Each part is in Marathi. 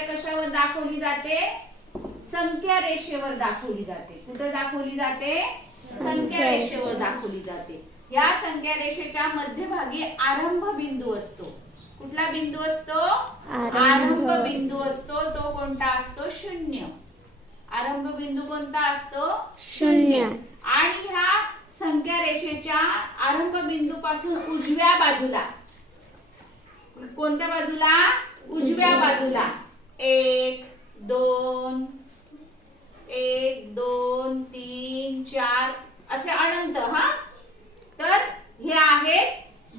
संख्या कशावर दाखवली जाते? संख्या रेषेवर दाखवली जाते. कुठे दाखवली जाते? संख्या रेषेवर दाखवली जाते. या संख्या रेषेच्या मध्यभागी आरंभ बिंदू असतो. कुठला बिंदू असतो? आरंभ. आरंभ बिंदू असतो. तो कोणता असतो? शून्य. आरंभ बिंदू कोणता असतो? शून्य. आणि ह्या संख्या रेषेच्या आरंभ बिंदू पासून उजव्या बाजूला. कोणत्या बाजूला? उजव्या. बाजूला. एक दोन एक दोन तीन चार असे अनंत हा? तर हे आहेत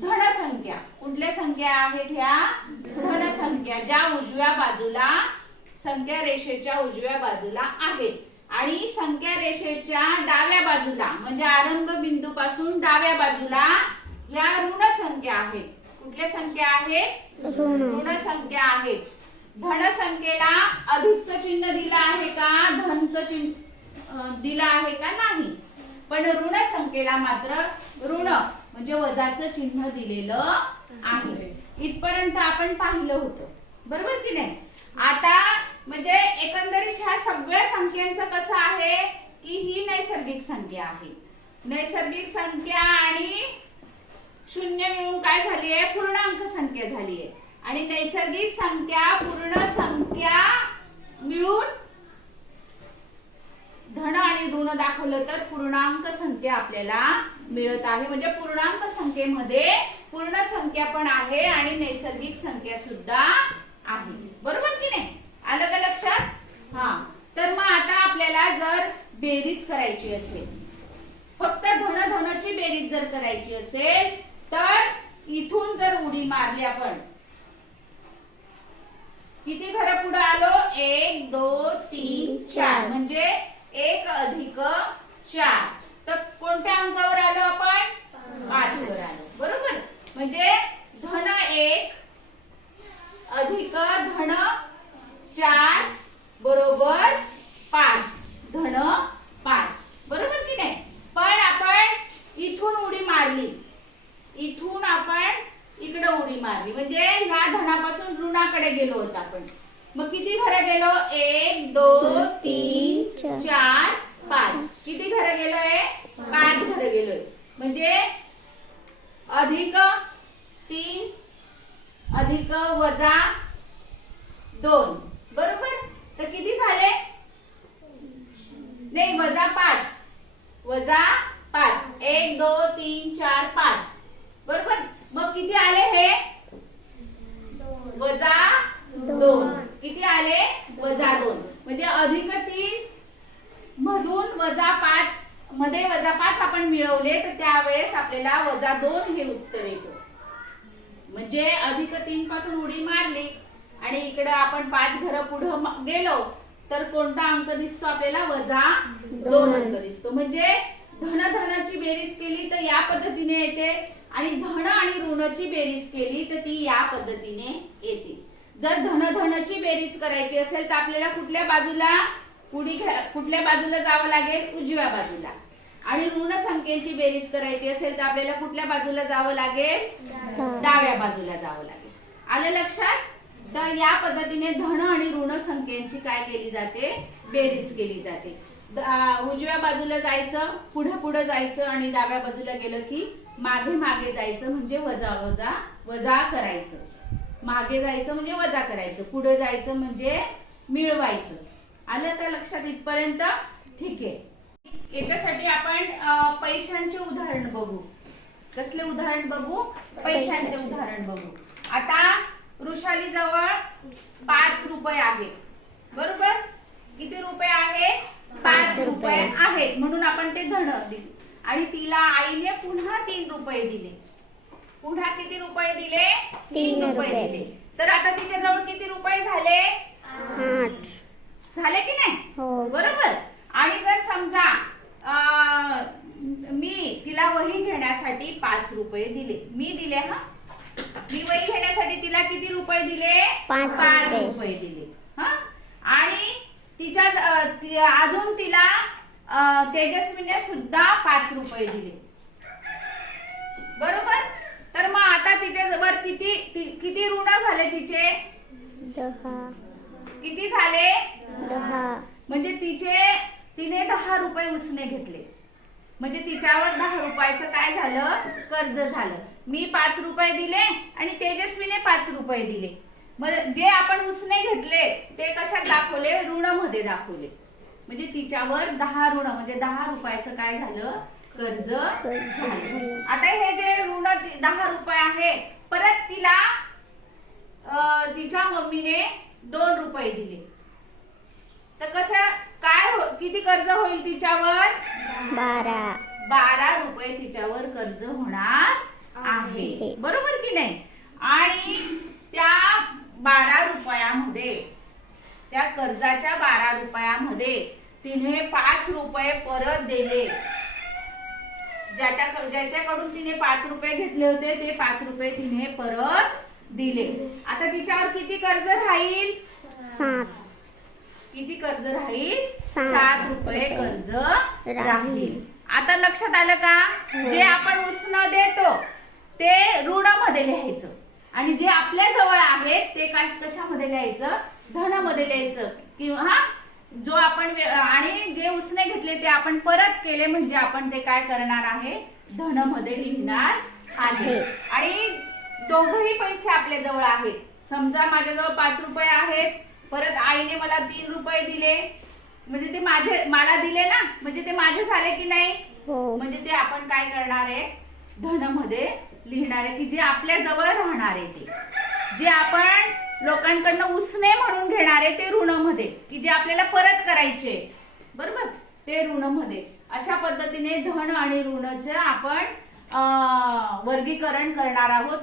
धनसंख्या. कुठल्या संख्या आहेत ह्या? धनसंख्या ज्या उजव्या बाजूला संख्या रेषेच्या उजव्या बाजूला आहेत. आणि संख्या रेषेच्या डाव्या बाजूला म्हणजे आरंभ बिंदू पासून डाव्या बाजूला या ऋण संख्या आहेत. कुठल्या संख्या आहेत? ऋण. ऋण संख्या आहेत. धन संख्येला अधिकचं चिन्ह दिलं आहे का? धनचं चिन्ह दिलं आहे का? नाही. पण ऋण संख्येला मात्र ऋण म्हणजे वजाचं चिन्ह दिलेलं आहे. इथपर्यंत आपण पाहिलं होतं. बरोबर की नाही? आता म्हणजे एकंदरीत ह्या सगळ्या संख्यांचं कसं आहे की ही नैसर्गिक संख्या आहे. नैसर्गिक संख्या आणि शून्य मिळून काय झाली आहे पूर्णांक संख्या झाली आहे आणि नैसर्गिक संख्या पूर्ण संख्या मिळून धन आणि ऋण दाखवलं तर पूर्णांक संख्या आपल्याला मिळत आहे. म्हणजे पूर्णांक संख्येमध्ये पूर्ण संख्या पण आहे आणि नैसर्गिक संख्या सुद्धा आहे. बरोबर की नाही? आलं का लक्षात? हा. तर मग आता आपल्याला जर बेरीज करायची असेल फक्त धन धनाची बेरीज जर करायची असेल तर इथून जर उडी मारली आपण किती घर पुढे आलो? एक दोन तीन चार. म्हणजे एक अधिक चार. तर कोणत्या अंकावर आलो आपण? पाच वर आलो. बरोबर? म्हणजे धन एक अधिक धन चार बरोबर पाच. धन पाच बरोबर की नाही पण आपण इथून उडी मारली इथून आपण उडी मारली. म्हणजे ह्या धनापासून ऋणाकडे गेलो होतो आपण. मग किती घरं गेलो? एक दोन तीन. चार पाच किती घरं गेलोय पाच घरं गेलोय म्हणजे अधिक तीन अधिक वजा दोन बरोबर तर किती झाले नाही वजा पाच वजा पाच एक दोन तीन चार पाच बरोबर मग किती आले हे वजा दोन किती आले वजा दोन म्हणजे अधिक तीन मधून वजा पाच मध्ये वजा पाच आपण मिळवले तर त्यावेळेस आपल्याला वजा दोन हे उत्तर येतं. म्हणजे अधिक तीन पासून उडी मारली आणि इकडं आपण पाच घर पुढं गेलो तर कोणता अंक दिसतो आपल्याला? वजा दोन अंक दिसतो. म्हणजे धन धनाची बेरीज केली तर या पद्धतीने येते आणि धन आणि ऋणाची बेरीज केली तर ती या पद्धतीने येते. जर धन धनाची बेरीज करायची असेल तर आपल्याला कुठल्या बाजूला उडी कुठल्या बाजूला जावं लागेल? उजव्या बाजूला. आणि ऋण संख्येची बेरीज करायची असेल तर आपल्याला कुठल्या बाजूला जावं लागेल? डाव्या. बाजूला जावं लागेल. आलं लक्षात? तर या पद्धतीने धन आणि ऋण संख्येची काय केली जाते? बेरीज केली जाते. उजव्या बाजूला जायचं पुढे पुढे जायचं आणि डाव्या बाजूला गेलं की मागे मागे जायचं म्हणजे वजा वजा वजा करायचं. मागे जायचं म्हणजे वजा करायचं. पुढे जायचं म्हणजे मिळवायचं. आलं का लक्षात इथपर्यंत? ठीक आहे. याच्यासाठी आपण पैशांचे उदाहरण बघू. कसले उदाहरण बघू? पैशांचे उदाहरण बघू. आता वृषाली जवळ पाच रुपये आहेत बरोबर? किती रुपये आहेत पाच रुपये आहेत म्हणून आपण ते धन दिले. आणि तिला आईने पुन्हा तीन रुपये दिले. पुन्हा किती रुपये दिले? तीन रुपये रुपये. दिले. तर आता तिच्याजवळ किती रुपये झाले? आठ. झाले की नाही हो बरोबर आणि जर समजा अं, मी तिला वही घेण्यासाठी पाच रुपये दिले. मी दिले हा? मी वही घेण्यासाठी तिला किती रुपये दिले? पाच रुपये. रुपये दिले हा? आणि तिच्या अजून तिला तेजस्वीने सुद्धा पाच रुपये दिले. बरोबर? तर मग आता तिच्यावर किती ति- किती ऋण झाले तिचे? दहा. म्हणजे तिचे तिने दहा रुपये उसने घेतले. म्हणजे तिच्यावर दहा रुपयाचं काय झालं? कर्ज झालं. मी पाच रुपये दिले आणि तेजस्वीने पाच रुपये दिले. मग जे आपण उसने घेतले ते कशात दाखवले? ऋणमध्ये दाखवले. म्हणजे तिच्यावर दहा ऋण म्हणजे दहा रुपयाचं काय झालं? कर्ज झालं. आता हे जे ऋण दहा रुपये आहे परत तिला तिच्या मम्मीने दोन रुपये दिले. तर कसं काय हो- किती कर्ज होईल तिच्यावर? बारा. बारा रुपये तिच्यावर कर्ज होणार आहे. बरोबर की नाही? आणि त्या बारा रुपयामध्ये त्या कर्जाच्या बारा रुपयामध्ये तिने पाच रुपये परत दिले. ज्याच्या ज्याच्याकडून तिने पाच रुपये घेतले होते ते पाच रुपये तिने परत दिले. आता तिच्यावर किती कर्ज राहील? सात. किती कर्ज राहील? सात. रुपये कर्ज राहील. आता लक्षात आलं का? जे आपण उसनं देतो ते ऋणामध्ये लिहायचं. आणि जे आपल्या जवळ आहेत ते कश- कशामध्ये लिहायचं? धनामध्ये लिहायचं. किंवा हा जो आपण आणि जे उसने घेतले ते आपण परत केले म्हणजे आपण ते काय करणार आहे? धनमध्ये लिहिणार आहे. आणि दोघही पैसे आपल्या जवळ आहेत. समजा माझ्याजवळ पाच रुपये आहेत. परत आईने मला तीन रुपये दिले. म्हणजे ते माझे मला दिले ना म्हणजे ते माझे झाले की नाही? हो. म्हणजे ते आपण काय करणार आहे? धनमध्ये लिहिणार आहे की जे आपल्या जवळ राहणार आहे ते. जे आपण लोकांकडनं उसने म्हणून घेणार आहे ते ऋणमध्ये की जे आपल्याला परत करायचे बरोबर? ते ऋणमध्ये. अशा पद्धतीने धन आणि ऋणचं आपण वर्गीकरण करणार आहोत.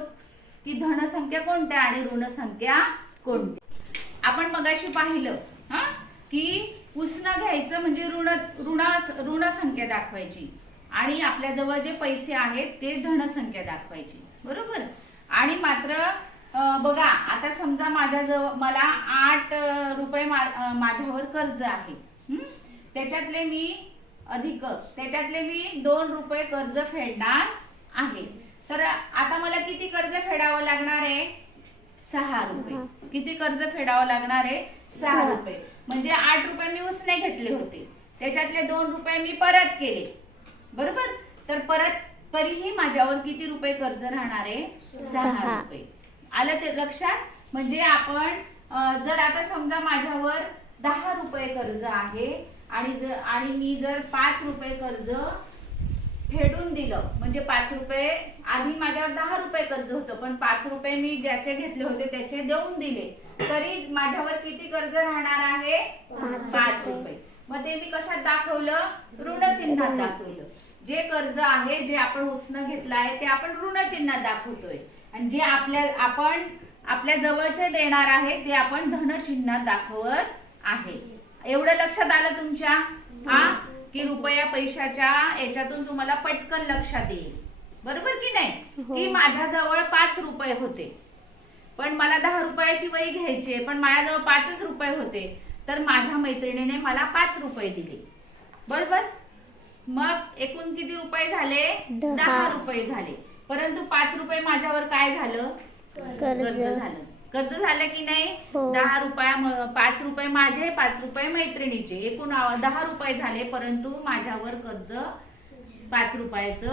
की धनसंख्या कोणत्या आणि ऋणसंख्या कोणत्या? आपण मगाशी पाहिलं हा की उष्ण घ्यायचं म्हणजे ऋण ऋणा ऋणसंख्या दाखवायची. आणि आपल्या जवळ जे पैसे आहेत ते धनसंख्या दाखवायची. बरोबर? आणि मात्र बघा आता समजा माझ्याजवळ मला आठ रुपये माझ्यावर कर्ज आहे. त्याच्यातले मी अधिक त्याच्यातले मी दोन रुपये कर्ज फेडणार आहे. तर आता मला किती कर्ज फेडावं लागणार आहे? सहा रुपये. किती कर्ज फेडावं लागणार आहे? सहा. रुपये. म्हणजे आठ रुपये मी उसने घेतले होते. त्याच्यातले दोन रुपये मी परत केले. बरोबर? तर परत तरीही माझ्यावर किती रुपये कर्ज राहणार आहे? सहा. रुपये. आलं ते लक्षात? म्हणजे आपण जर आता समजा माझ्यावर दहा रुपये कर्ज आहे आणि जर आणि मी जर पाच रुपये कर्ज फेडून दिलं. म्हणजे पाच रुपये आधी माझ्यावर दहा रुपये कर्ज होतं पण पाच रुपये मी ज्याचे घेतले होते त्याचे देऊन दिले. तरी माझ्यावर किती कर्ज राहणार आहे? पाच रुपये. मग ते मी कशात दाखवलं? ऋण चिन्हात दाखवलं. जे कर्ज आहे जे आपण उसनं घेतलं आहे ते आपण ऋण चिन्हात दाखवतोय. आणि जे आपल्या आपण आपल्या जवळचे देणार आहे ते आपण धन चिन्हात दाखवत आहे. एवढं लक्षात आलं तुमच्या? हा? की रुपया पैशाच्या याच्यातून तुम्हाला पटकन लक्षात येईल. बरोबर की नाही? की माझ्याजवळ पाच रुपये होते. पण मला दहा रुपयाची वही घ्यायची पण माझ्याजवळ पाचच रुपये होते. तर माझ्या मैत्रिणीने मला पाच रुपये दिले. बरोबर? मग एकूण किती रुपये झाले? दहा. रुपये झाले. परंतु पाच रुपये माझ्यावर काय झालं? कर्ज झालं. कर्ज झालं की नाही? हो. दहा रुपया पाच रुपये माझे पाच रुपये मैत्रिणीचे. एकूण दहा रुपये झाले परंतु माझ्यावर कर्ज पाच रुपयाचं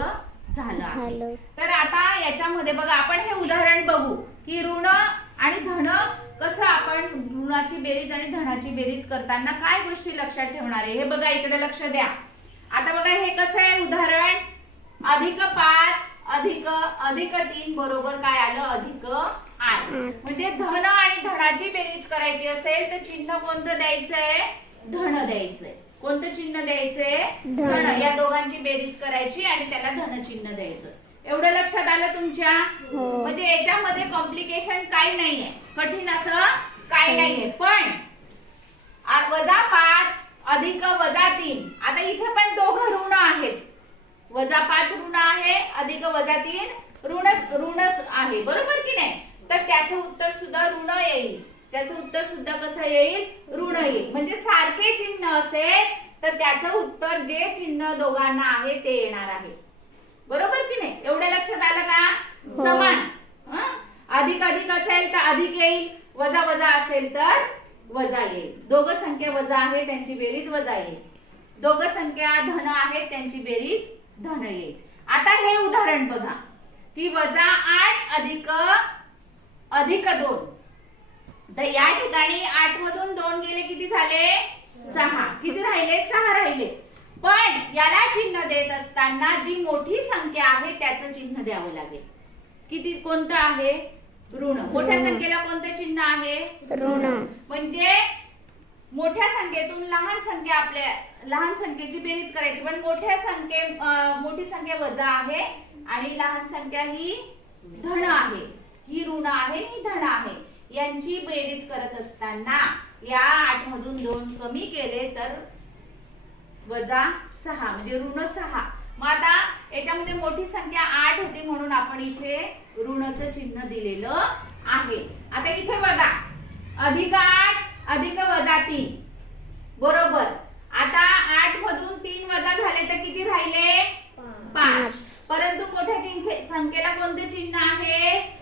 झालं आहे. झालं. तर आता याच्यामध्ये बघा आपण हे उदाहरण बघू की ऋण आणि धन कसं आपण ऋणाची बेरीज आणि धनाची बेरीज करताना काय गोष्टी लक्षात ठेवणार आहे? हे बघा इकडे लक्ष द्या. आता बघा हे कसं आहे उदाहरण? अधिक पाच अधिक अधिक तीन बरोबर काय आलं? अधिक आठ म्हणजे धन आणि धनाची बेरीज करायची असेल तर चिन्ह कोणतं द्यायचंय? धन द्यायचंय. कोणतं चिन्ह द्यायचंय? धन. या दोघांची बेरीज करायची आणि त्याला धन चिन्ह द्यायचं. एवढं लक्षात आलं तुमच्या? हो. म्हणजे याच्यामध्ये कॉम्प्लिकेशन काही नाहीये. कठीण असं काही नाहीये. पण वजा पाच अधिक वजा तीन. आता इथे पण दोघं ऋण आहेत. वजा पाच ऋण आहे अधिक वजा तीन ऋण ऋण आहे. बरोबर की नाही? तर त्याचं उत्तर सुद्धा ऋण येईल. त्याचं उत्तर सुद्धा कसं येईल? ऋण येईल. म्हणजे सारखे चिन्ह असेल तर त्याचं उत्तर जे चिन्ह दोघांना आहे ते येणार आहे. बरोबर की नाही? एवढं लक्षात आलं का? समान. हं? अधिक अधिक असेल तर अधिक येईल. वजा वजा असेल तर वजा येईल. दोघं संख्या वजा आहे त्यांची बेरीज वजा येईल. दोघं संख्या धन आहेत त्यांची बेरीज धन येईल. आता हे उदाहरण बघा. की वजा आठ अधिक अधिक दोन. तर या ठिकाणी आठ मधून दोन गेले किती झाले? सहा. किती राहिले? सहा राहिले. पण याला चिन्ह देत असताना जी मोठी संख्या आहे त्याचं चिन्ह द्यावं लागेल. किती? कोणतं आहे? ऋण. मोठ्या संख्येला कोणतं चिन्ह आहे? ऋण. म्हणजे मोठ्या संख्येतून लहान संख्या आपल्या लहान संख्येची बेरीज करायची. पण मोठ्या संख्ये मोठी संख्या वजा आहे आणि लहान संख्या ही धन आहे. ही ऋण आहे ही धन आहे यांची बेरीज करत असताना या आठ मधून दोन कमी केले तर वजा सहा म्हणजे ऋण सहा. मग आता याच्यामध्ये मोठी संख्या आठ होती म्हणून आपण इथे ऋणचं चिन्ह दिलेलं आहे. आता इथे बघा अधिक आठ अधिक वजा तीन. बरोबर. आता आठ मधून तीन वजा झाले तर किती राहिले? पाच. पाच. परंतु मोठ्या चिन्हे- संख्येला कोणते चिन्ह आहे?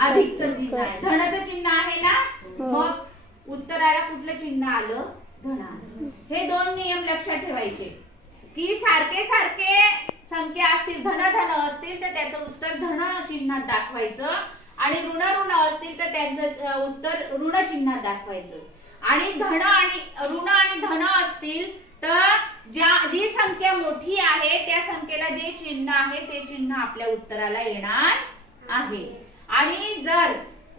अधिकचं चिन्ह आहे धनाचं चिन्ह आहे ना? हो. मग उत्तराला कुठलं चिन्ह आलं? धन हे दोन नियम लक्षात ठेवायचे. की सारखे सारखे संख्या असतील धन धन असतील तर त्याचं उत्तर धन चिन्हात दाखवायचं. आणि ऋण ऋण असतील तर त्यांचं उत्तर ऋण चिन्हात दाखवायचं. आणि धन आणि ऋण आणि धन असतील तर ज्या जी संख्या मोठी आहे त्या संख्येला जे चिन्ह आहे ते चिन्ह आपल्या उत्तराला येणार आहे. आणि जर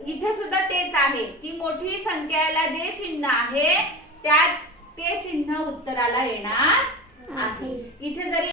इथे सुद्धा तेच आहे की मोठी संख्याला जे चिन्ह आहे त्या ते चिन्ह उत्तराला येणार आहे. इथे जरी